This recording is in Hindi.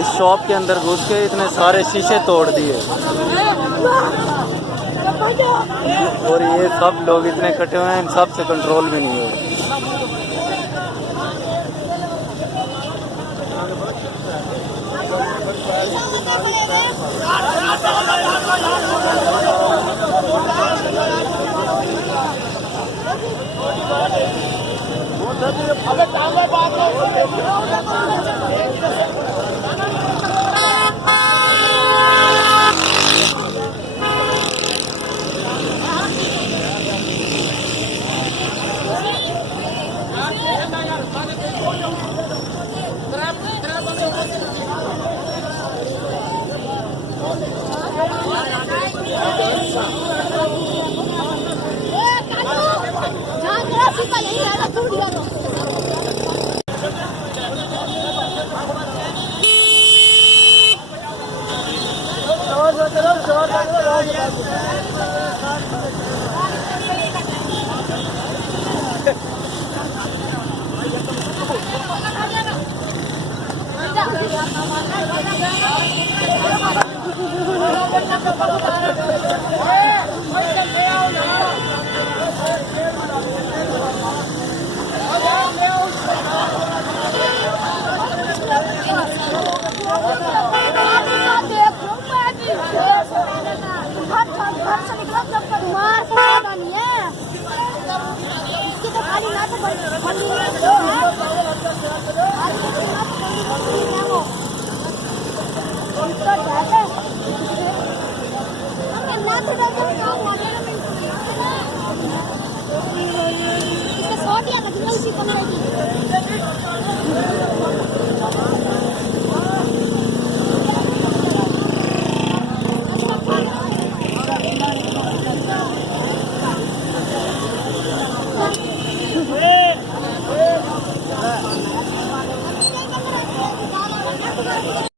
इस शॉप के अंदर घुस के इतने सारे शीशे तोड़ दिए और ये सब लोग इतने इकट्ठे हुए हैं, इन सब से कंट्रोल भी नहीं हो। इसका शॉट या लगना उसी को